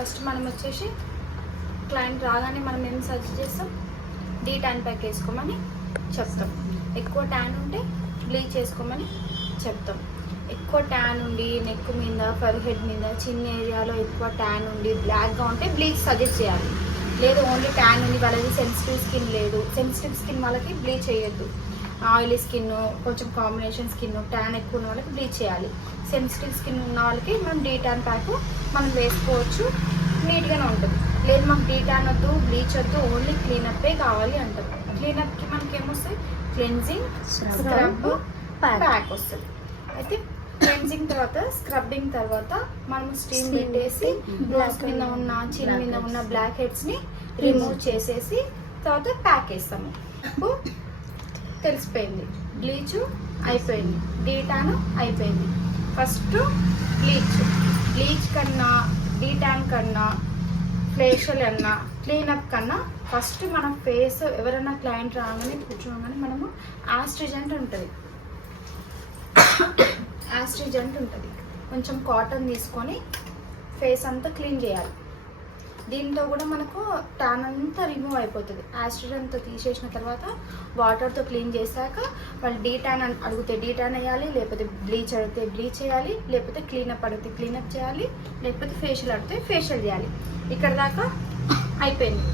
First మనం వచ్చేసి client రాగానే మనం ఏం సజెస్ట్ చేస్తాం, డీ ట్యాన్ ప్యాక్ వేసుకోమని చెప్తాం. ఎక్కువ ట్యాన్ ఉంటే బ్లీచ్ వేసుకోమని చెప్తాం. ఎక్కువ ట్యాన్ ఉండి నెక్ మీద, ఫర్ హెడ్ మీద, చిన్న ఏరియాలో ఎక్కువ ట్యాన్ ఉండి బ్లాక్గా ఉంటే బ్లీచ్ సజెస్ట్ చేయాలి. లేదు ఓన్లీ ట్యాన్ ఉంది, వాళ్ళది సెన్సిటివ్ స్కిన్ లేదు, సెన్సిటివ్ స్కిన్ వాళ్ళకి బ్లీచ్ చేయొద్దు. ఆయిలీ స్కిన్, కొంచెం కాంబినేషన్ స్కిన్, ట్యాన్ ఎక్కువ ఉన్న వాళ్ళకి బ్లీచ్ చేయాలి. సెన్సిటివ్ స్కిన్ ఉన్న వాళ్ళకి మనం డీ ట్యాన్ ప్యాక్ మనం వేసుకోవచ్చు, నీట్గానే ఉంటుంది. లేదు మాకు డీ ట్యాన్ వద్దు, బ్లీచ్ వద్దు, ఓన్లీ క్లీనప్పే కావాలి అంటారు. క్లీనప్కి మనకి ఏమొస్తాయి, క్లెన్జింగ్, స్క్రబ్, ప్యాక్ వస్తుంది. అయితే క్లెన్జింగ్ తర్వాత, స్క్రబ్బింగ్ తర్వాత మనం స్టీమ్ పెట్టేసి బ్లాక్ మీద ఉన్న, చిన్న మీద ఉన్న బ్లాక్ హెడ్స్ని రిమూవ్ చేసేసి తర్వాత ప్యాక్ వేస్తాము. తెలిసిపోయింది, బ్లీచ్ అయిపోయింది, డీ ట్యాన్ అయిపోయింది. ఫస్ట్ బ్లీచ్ కన్నా, డీ ట్యాన్ కన్నా, ఫేషియల్ అన్నా, క్లీనప్ కన్నా ఫస్ట్ మన ఫేస్ ఎవరైనా క్లయింట్ రాగానే కూర్చోగానే మనము ఆస్ట్రిజెంట్ ఉంటుంది, కొంచెం కాటన్ తీసుకొని ఫేస్ అంతా క్లీన్ చేయాలి. దీంతో కూడా మనకు ట్యాన్ అంతా రిమూవ్ అయిపోతుంది. ఆస్ట్రిజెంట్తో తీసేసిన తర్వాత వాటర్తో క్లీన్ చేశాక వాళ్ళు డీ ట్యాన్ అడిగితే డీ ట్యాన్ వేయాలి, లేకపోతే బ్లీచ్ అడిగితే బ్లీచ్ చేయాలి, లేకపోతే క్లీనప్ అడిగితే క్లీనప్ చేయాలి, లేకపోతే ఫేషియల్ అడిగితే ఫేషియల్ చేయాలి. ఇక్కడ దాకా అయిపోయింది.